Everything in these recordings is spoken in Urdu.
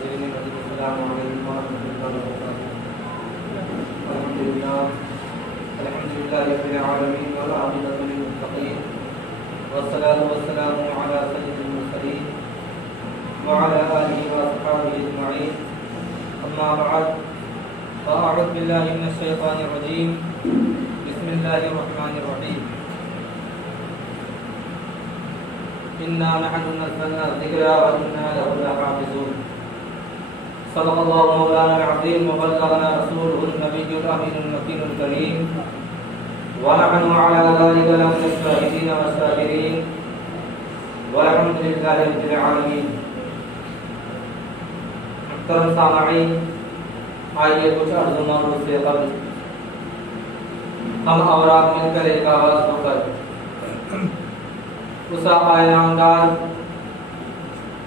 ناظرین مدنی السلام علیکم ورحمۃ اللہ وبرکاتہ۔ الحمدللہ رب العالمین والعاقبۃ للمتقین والصلاۃ والسلام علی سید المرسلین وعلی آلہ واصحابہ اجمعین، اما بعد فاعوذ باللہ من الشیطان الرجیم، بسم اللہ الرحمن الرحیم۔ انا نحن نزلنا الذکر وانا له لحافظون۔ صدق اللہ مولانا العظیم وبلغنا رسوله النبی الامین المکین الکریم، ونحن على ذلك لمن الشاهدین والشاکرین، والحمد للہ رب العالمین۔ محترم سامعین، آئیے کچھ عرض و معروف سے قبل ہم اور آپ مل کر ایک آواز ہو کر اس آقا نامدار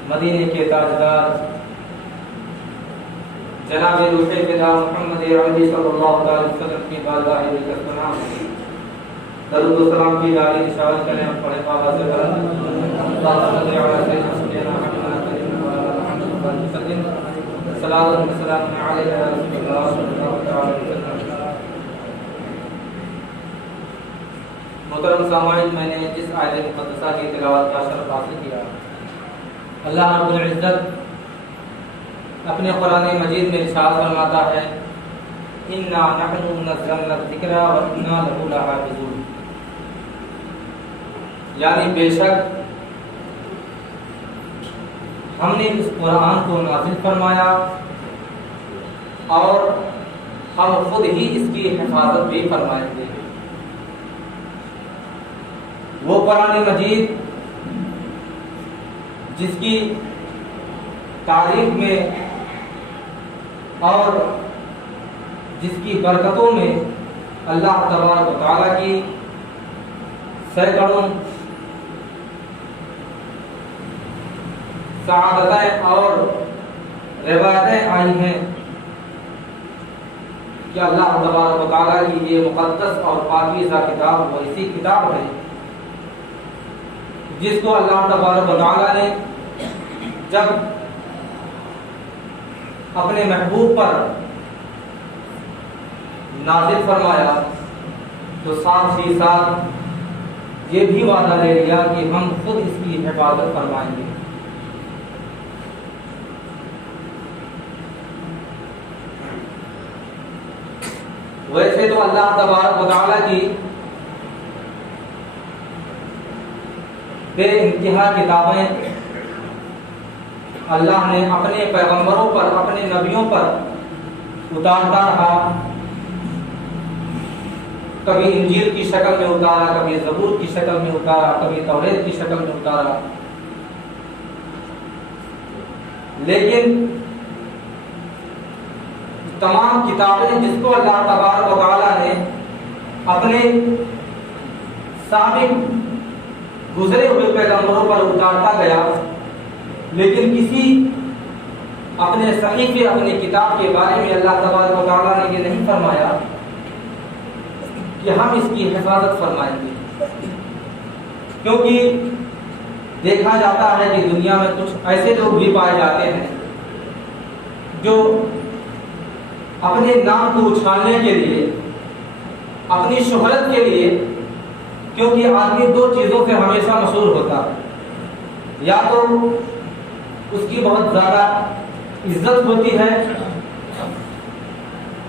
مدینے کے تاجدار جناب روح فدا محمد عربی صلی اللہ علیہ وسلم کی بارگاہ السلام درود و سلام کی جاری نشان کریں اور پڑھیں آواز سے بلند اللہ صلی علی سیدنا محمد وسلم صلاۃ و سلام علیہ رسول اللہ صلی اللہ علیہ وسلم۔ محترم سامعین، میں نے جس آیت مقدسہ کی تلاوت کا شرف حاصل کیا، اللہ رب العزت اپنے قرآن مجید میں ارشاد فرماتا ہے انا نحن نزلنا الذکر وانا له لحافظون، یعنی بے شک ہم نے اس قرآن کو نازل فرمایا اور ہم خود ہی اس کی حفاظت بھی فرمائیں گے۔ وہ قرآن مجید جس کی تعریف میں اور جس کی برکتوں میں اللہ تبارک و تعالیٰ کی سینکڑوں سعادتیں اور روایتیں آئی ہیں کہ اللہ تبارک و تعالیٰ کی یہ مقدس اور پاکیزہ کتاب وہ ایسی کتاب ہے جس کو اللہ تبارک و تعالیٰ نے جب اپنے محبوب پر نازل فرمایا تو ساتھ ہی ساتھ یہ بھی وعدہ لے لیا کہ ہم خود اس کی حفاظت فرمائیں گے۔ ویسے تو اللہ تبارک و تعالیٰ کی بے انتہا کتابیں اللہ نے اپنے پیغمبروں پر، اپنے نبیوں پر اتارتا رہا، کبھی انجیل کی شکل میں اتارا، کبھی زبور کی شکل میں اتارا، کبھی توریت کی شکل میں اتارا، لیکن تمام کتابیں جس کو اللہ تبارک و تعالیٰ نے اپنے سابق گزرے ہوئے پیغمبروں پر اتارتا گیا، لیکن کسی اپنے صحیفے، اپنی کتاب کے بارے میں اللہ تبارک و تعالیٰ نے یہ نہیں فرمایا کہ ہم اس کی حفاظت فرمائیں گے، کیونکہ دیکھا جاتا ہے کہ دنیا میں کچھ ایسے لوگ بھی پائے جاتے ہیں جو اپنے نام کو اچھالنے کے لیے، اپنی شہرت کے لیے، کیونکہ آدمی دو چیزوں سے ہمیشہ مشہور ہوتا ہے، یا تو اس کی بہت زیادہ عزت ہوتی ہے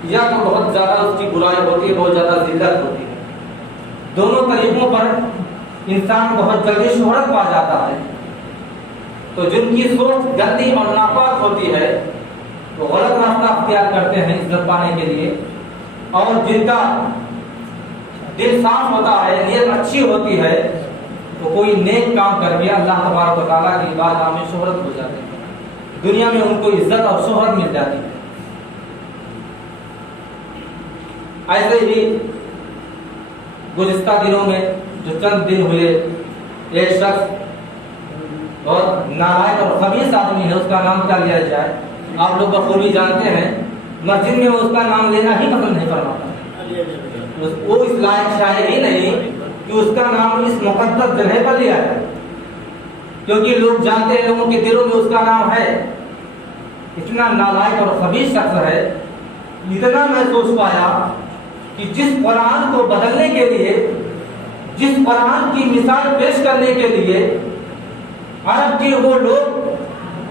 یا تو بہت زیادہ اس کی برائی ہوتی ہے، بہت زیادہ ذلت ہوتی ہے۔ دونوں طریقوں پر انسان بہت جلدی شہرت پا جاتا ہے۔ تو جن کی سوچ گندی اور ناپاک ہوتی ہے وہ غلط راستہ اختیار کرتے ہیں عزت پانے کے لیے، اور جن کا دل صاف ہوتا ہے، نیت اچھی ہوتی ہے، تو کوئی نیک کام کر کے اللہ تبارک و تعالیٰ کی بارگاہ میں شہرت ہو جاتے ہیں، دنیا میں ان کو عزت اور شہرت مل جاتی ہے۔ ایسے ہی گزشتہ دنوں میں جو چند دن ہوئے، ایک شخص بہت نالائق اور خبیث آدمی ہے، اس کا نام کیا لیا جائے، آپ لوگ بخوبی جانتے ہیں، مسجد میں اس کا نام لینا ہی پسند نہیں فرماتا، وہ اس لائق شاعر ہی نہیں کہ اس کا نام اس مقدس جگہ پر لیا ہے، کیونکہ لوگ جانتے ہیں، لوگوں کے دلوں میں اس کا نام ہے، اتنا نالائق اور خبیث شخص ہے، اتنا میں سوچ پایا کہ جس قرآن کو بدلنے کے لیے، جس قرآن کی مثال پیش کرنے کے لیے عرب کے وہ لوگ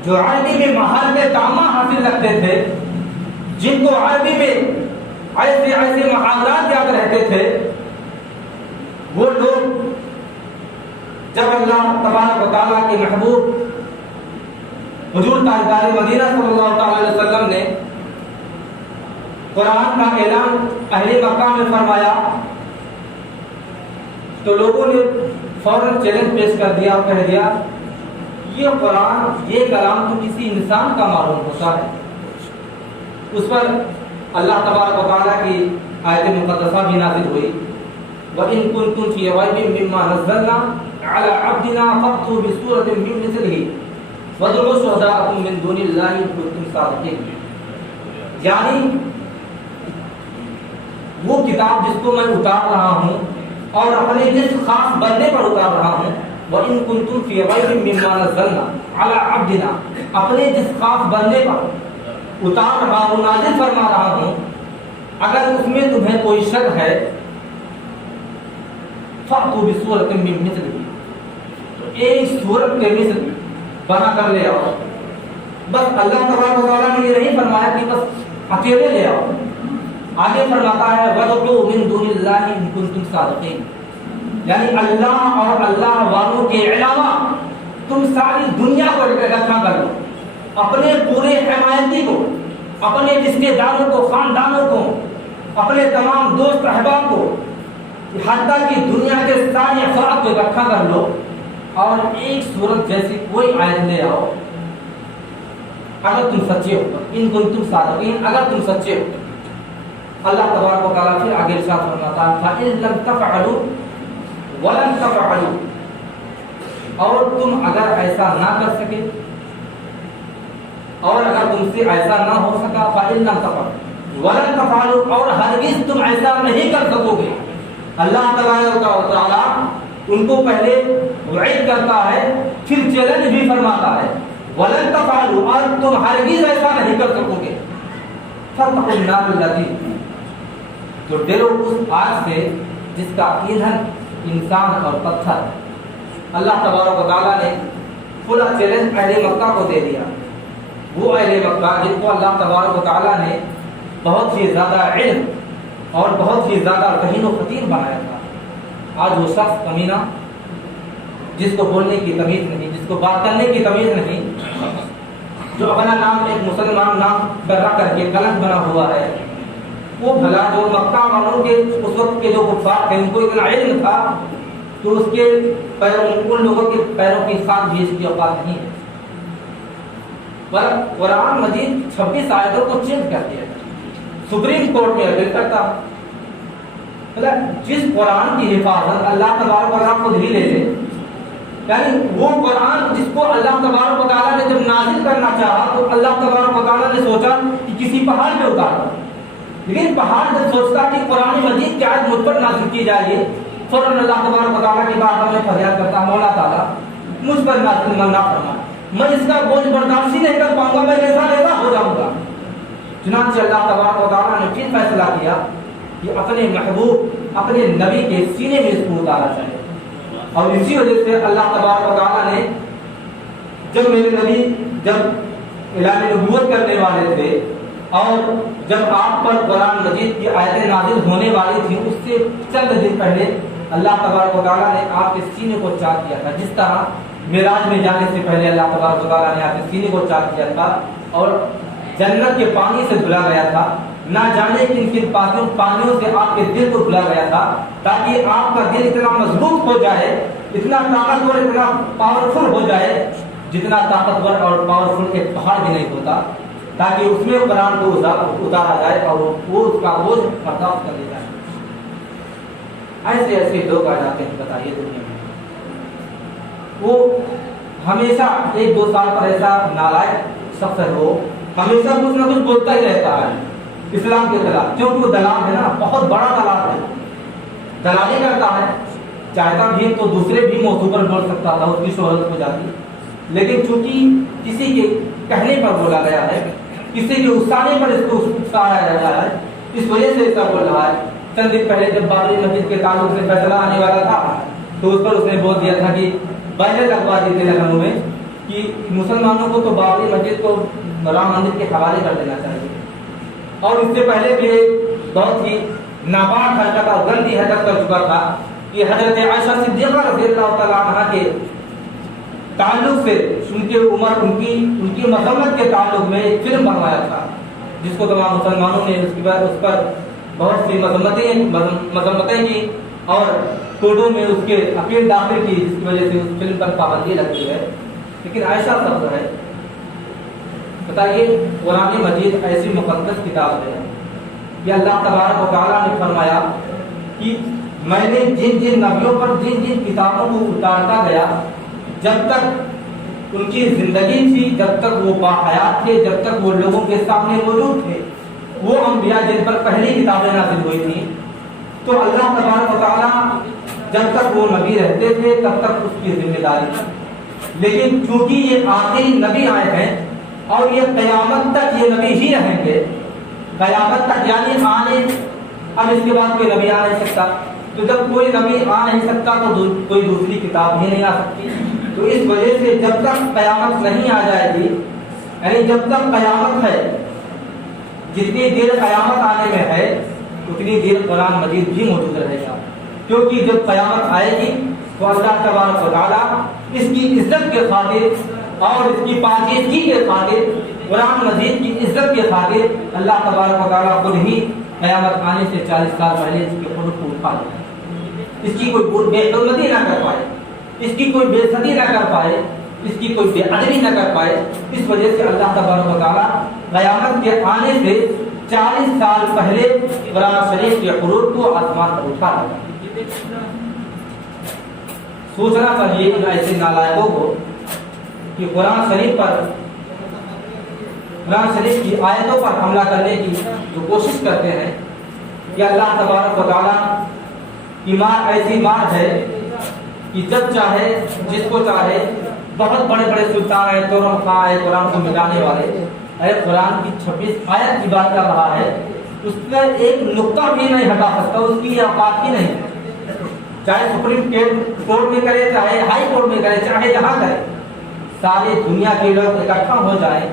جو عربی میں مہارت تامہ حاصل رکھتے تھے، جن کو عربی میں ایسے ایسے محاورات یاد رہتے تھے، وہ لوگ جب اللہ تبارک و تعالیٰ کے محبوب حضور تاجدار مدینہ صلی اللہ تعالی علیہ وسلم نے قرآن کا اعلان اہل مکہ میں فرمایا تو لوگوں نے فوراً چیلنج پیش کر دیا اور کہہ دیا یہ قرآن، یہ کلام تو کسی انسان کا معلوم ہوتا ہے۔ اس پر اللہ تبارک و تعالیٰ کی آیت مقدسہ بھی نازل ہوئی، وَإِن كُنتُمْ فِي رَيْبٍ مِّمَّا نَزَّلْنَا عَلَىٰ عَبْدِنَا فَأْتُوا بِسُورَةٍ مِّن مِّثْلِهِ وَادْعُوا شُهَدَاءَكُم مِّن دُونِ اللَّهِ إِن كُنتُمْ صَادِقِينَ۔ یعنی وہ کتاب جس کو میں اتار رہا ہوں اور اپنے جس خاص بندے پر اتار رہا ہوں، وَإِن كُنتُمْ فِي رَيْبٍ مِّمَّا نَزَّلْنَا عَلَىٰ عَبْدِنَا، اپنے جس خاص بندے پر اتار رہا ہوں، نازل فرما رہا ہوں، اگر اس میں تمہیں کوئی شک ہے فَأْتُوا بِسُورَةٍ مِّن مِّثْلِهِ، تو ایک سورت کے مثل بنا کر لے آؤ۔ بس اللہ تبارک و تعالیٰ نے یہ نہیں فرمایا کہ بس اکیلے لے آؤ، آگے فرماتا ہے وَادْعُوا مِن دُونِ اللَّهِ إِن كُنتُمْ صَادِقِينَ، یعنی اللہ اور اللہ والوں کے علاوہ تم ساری دنیا کو اکٹھا کر لو، اپنے پورے حمایتی کو، اپنے رشتے داروں کو، خاندانوں کو، اپنے تمام دوست احباب کو، حتیٰ کہ دنیا کے سارے افراد کو اکٹھا کر لو اور ایک سورت جیسی کوئی آیت لے آؤ اگر تم سچے ہو، ان کنتم صادقین، اگر تم سچے ہو۔ اللہ تبارک و تعالیٰ پھر آگے ارشاد فرماتا ہے فَإِن لَّمْ تَفْعَلُوا وَلَن تَفْعَلُوا، اور تم اگر ایسا نہ کر سکے اور اگر تم سے ایسا نہ ہو سکا، فَإِن لَّمْ تَفْعَلُوا وَلَن تَفْعَلُوا، اور ہرگز تم ایسا نہیں کر سکو گے۔ اللہ تبارک و تعالیٰ ان کو پہلے وعید کرتا ہے، پھر چیلنج بھی فرماتا ہے وَلَن تَفْعَلُوا، اور تم ہرگز ایسا نہیں کر سکو گے۔ فَاتَّقُوا النَّارَ الَّتِي، تو ڈرو اس آگ سے جس کا ایندھن انسان اور پتھر ہے۔ اللہ تبارک و تعالیٰ نے کھلا چیلنج اہل مکہ کو دے دیا، وہ اہل مکہ جن کو اللہ تبارک و تعالیٰ نے بہت ہی زیادہ علم اور بہت ہی زیادہ ذہین و خطیر بنایا تھا۔ آج وہ شخص کمینہ جس کو بولنے کی تمیز نہیں، جس کو بات کرنے کی تمیز نہیں، جو اپنا نام ایک مسلمان نام پر رکھ کر کے کلنک بنا ہوا ہے، وہ بھلا جو مکہ والوں کے اس وقت کے جو کفار تھے ان کو اتنا علم تھا تو اس کے پیروں، ان لوگوں کے پیروں کی خاک بھی اس کی اوقات نہیں ہے۔ پر قرآن مجید 26 آیتوں کو چینج کر دیا، سپریم کورٹ میں اپیل کرتا، جس قرآن کی حفاظت اللہ تبارک و تعالیٰ خود ہی لے لے، یعنی وہ قرآن جس کو اللہ تبارک و تعالیٰ نے جب نازل کرنا چاہا تو اللہ تبارک و تعالیٰ نے سوچا کہ کسی پہاڑ پہ اتار دو، لیکن پہاڑ جب سوچتا کہ قرآن مجید کی آیت مجھ پر نازل کی جائے، فوراً اللہ تبارک و تعالیٰ کی بارگاہ میں فریاد کرتا مولا تعالیٰ مجھ پر نازل نہ فرما، میں اس کا بوجھ برداشت نہیں کر پاؤں گا، میں ایسا ہو جاؤں گا۔ چنانچہ اللہ تبارک و تعالیٰ نے پھر فیصلہ کیا کہ اپنے محبوب، اپنے نبی کے سینے میں اس کو اتارا جائے، اور اسی وجہ سے اللہ تبارک و تعالیٰ نے جب میرے نبی جب اعلان نبوت کرنے والے تھے اور جب آپ پر قرآن مجید کی آیتیں نازل ہونے والی تھیں، اس سے چند دن پہلے اللہ تبارک و تعالیٰ نے آپ کے سینے کو چاک کیا تھا، جس طرح معراج میں جانے سے پہلے اللہ تبارک و تعالیٰ نے آپ کے سینے کو چاک کیا تھا اور جنت کے پانی سے دھلا گیا تھا، نہ جانے کن کن پانیوں سے آپ کے دل کو دھلا گیا تھا، تاکہ آپ کا دل اتنا مضبوط ہو جائے، اتنا طاقتور، اتنا پاورفل ہو جائے جتنا طاقتور اور پاورفل ایک پہاڑ بھی نہیں ہوتا، تاکہ اس میں قرآن کو اتارا جائے اور وہ اس کا بوجھ برداشت کر لیا جائے۔ ایسے ایسے لوگ آ جاتے ہیں، بتائیے دنیا میں، وہ ہمیشہ 1-2 سال پر ایسا نالائق شخص ہے، وہ ہمیشہ کچھ نہ کچھ بولتا ہی رہتا ہے اسلام کے خلاف، کیونکہ وہ دلال ہے نا، بہت بڑا دلال ہے، دلالی کرتا ہے، چاہتا بھی تو دوسرے بھی موضوع پر بول سکتا تھا، اس کی شہرت ہو جاتی، لیکن چونکہ کسی کے کہنے پر بولا گیا ہے، کسی کے اکسانے پر اس کو اکسایا جا رہا ہے، اس وجہ سے ایسا بول رہا ہے۔ چند دن پہلے جب بابری مسجد کے تعلق سے فیصلہ آنے والا تھا تو اس پر اس نے بول دیا تھا کہ پہلے لگوا دی تھی لکھنؤ میں کہ مسلمانوں کو تو بابری مسجد کو رام مندر کے حوالے کر دینا چاہیے۔ اور اس سے پہلے بھی ایک بہت ہی ناپاک حرکت اور گندی حرکت کر چکا تھا کہ حضرت عائشہ صدیقہ رضی اللہ تعالیٰ عنہا کے تعلق سے ان کی عمر ان کی مذمت کے تعلق میں ایک فلم بنوایا تھا، جس کو تمام مسلمانوں نے اس پر بہت سی مذمتیں کی اور کورٹوں میں اس کے اپیل داخل کی، جس کی وجہ سے اس فلم پر پابندی لگتی ہے۔ لیکن عائشہ صاحب ہے، بتائیے قرآن مجید ایسی مقدس کتاب ہے، یہ اللہ تبارک و تعالیٰ نے فرمایا کہ میں نے جن جن نبیوں پر جن جن کتابوں کو اتارتا گیا، جب تک ان کی زندگی تھی، جب تک وہ باحیات تھے، جب تک وہ لوگوں کے سامنے موجود تھے، وہ انبیاء جن پر پہلی کتابیں نازل ہوئی تھیں، تو اللہ تبارک و تعالیٰ جب تک وہ نبی رہتے تھے تب تک اس کی ذمہ داری تھی۔ لیکن چونکہ یہ آخری نبی آئے ہیں اور یہ قیامت تک یہ نبی ہی رہیں گے، قیامت تک یعنی اب اس کے بعد کوئی نبی آ نہیں سکتا، تو جب کوئی نبی آ نہیں سکتا تو کوئی دوسری کتاب بھی نہیں آ سکتی۔ تو اس وجہ سے جب تک قیامت نہیں آ جائے گی، یعنی جب تک قیامت ہے، جتنی دیر قیامت آنے میں ہے اتنی دیر قرآن مجید بھی موجود رہے گا، کیونکہ جب قیامت آئے گی تو اللہ تبارک و تعالیٰ اس کی عزت کے خاطر اور اس کی پاکیزگی کے خاطر، قرآن مجید کی عزت کے خاطر اللہ تبارک و تعالیٰ خود ہی قیامت آنے سے 40 سال پہلے اس کے حروف کو اٹھا لے، اس کی کوئی بے حرمتی نہ کر پائے، اس کی کوئی بے عزتی نہ کر پائے، اس کی کوئی بے ادبی نہ کر پائے۔ اس وجہ سے اللہ تبارک و تعالیٰ قیامت کے آنے سے 40 سال پہلے قرآن شریف کے حروف کو آسمان پر اٹھا لیا۔ سوچنا چاہیے ان ایسے نالائقوں کو کہ قرآن شریف کی آیتوں پر حملہ کرنے کی جو کوشش کرتے ہیں، کہ اللہ تبارک و تعالیٰ کی مار ایسی مار ہے کہ جب چاہے جس کو چاہے، بہت بڑے بڑے سلطان آئے، تورم خواہ آئے قرآن کو مٹانے والے، اے قرآن کی 26 آیت کی بات کر رہا ہے، اس میں ایک نقطہ بھی نہیں ہٹا سکتا، اس کی اوقات ہی نہیں، چاہے سپریم کورٹ میں کرے، چاہے ہائی کورٹ میں کرے، چاہے جہاں کرے، ساری دنیا کے لوگ اکٹھا ہو جائیں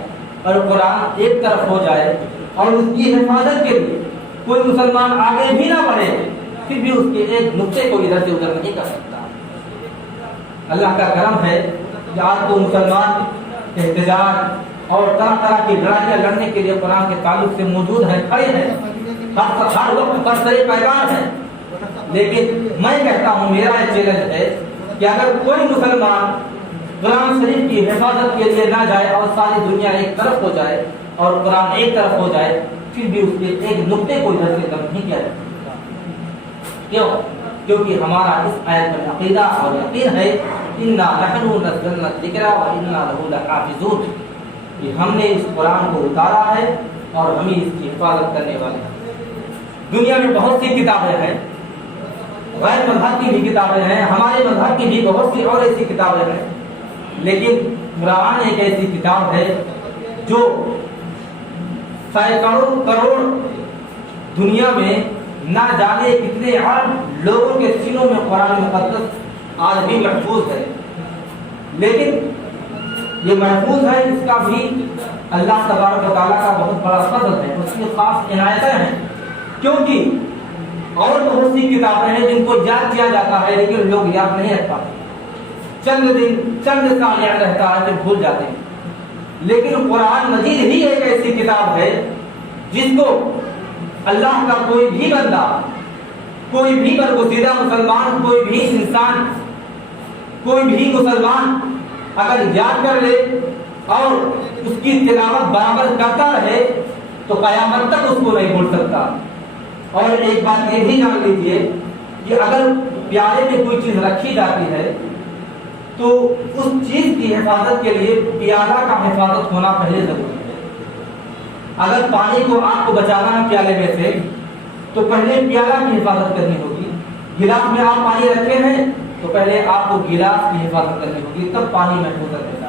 اور قرآن ایک طرف ہو جائے اور اس کی حفاظت کے لیے کوئی مسلمان آگے بھی نہ بڑھے، پھر بھی اس کے ایک نقطے کو ادھر سے ادھر نہیں کر سکتا۔ اللہ کا کرم ہے کہ آج تو مسلمان احتجاج اور طرح طرح کی لڑائیاں لڑنے کے لیے قرآن کے تعلق سے موجود ہیں، کھڑے ہیں، ہر وقت برسر پیغام ہیں۔ لیکن میں کہتا ہوں، میرا ایک چیلنج ہے کہ اگر کوئی مسلمان قرآن شریف کی حفاظت کے لیے نہ جائے اور ساری دنیا ایک طرف ہو جائے اور قرآن ایک طرف ہو جائے، پھر بھی اس کے ایک نقطے کو ادھر سے ادھر نہیں کیا جا سکتا۔ کیوں؟ کیونکہ ہمارا اس آیت میں عقیدہ اور یقین ہے، اِنَّا نَحْنُ نَزَّلْنَا الذِّكْرَ وَإِنَّا لَهُ لَحَافِظُونَ، کہ ہم نے اس قرآن کو اتارا ہے اور ہم ہی اس کی حفاظت کرنے والے ہیں۔ دنیا میں بہت سی کتابیں ہیں، غیر مذہب کی بھی کتابیں ہیں، ہمارے مذہب کی بھی بہت سی اور ایسی کتابیں ہیں، لیکن قرآن ایک ایسی کتاب ہے جو سینکڑوں کروڑ دنیا میں نہ جانے کتنے ارب لوگوں کے سینوں میں قرآن مقدس آج بھی محفوظ ہے۔ لیکن یہ محفوظ ہے، اس کا بھی اللہ تبارک و تعالیٰ کا بہت بڑا فضل ہے، اس کی خاص عنایتیں ہیں، کیونکہ اور بہت سی کتابیں ہیں جن کو یاد کیا جاتا ہے لیکن لوگ یاد نہیں رکھ پاتے، چند دن چند سال یاد رہتا ہے پھر بھول جاتے ہیں۔ لیکن قرآن مجید ہی ایک ایسی کتاب ہے جس کو اللہ کا کوئی بھی بندہ، کوئی بھی برگزیدہ مسلمان، کوئی بھی انسان، کوئی بھی مسلمان اگر یاد کر لے اور اس کی تلاوت برابر کرتا رہے تو قیامت تک اس کو نہیں بھول سکتا۔ اور ایک بات یہ بھی جان لیجیے کہ اگر پیالے میں کوئی چیز رکھی جاتی ہے تو اس چیز کی حفاظت کے لیے پیالہ کا حفاظت ہونا پہلے ضروری ہے۔ اگر پانی کو آپ کو بچانا ہے پیالے میں سے تو پہلے پیالہ کی حفاظت کرنی ہوگی۔ گلاس میں آپ پانی رکھے ہیں تو پہلے آپ کو گلاس کی حفاظت کرنی ہوگی، تب پانی محفوظ رہے گا۔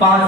5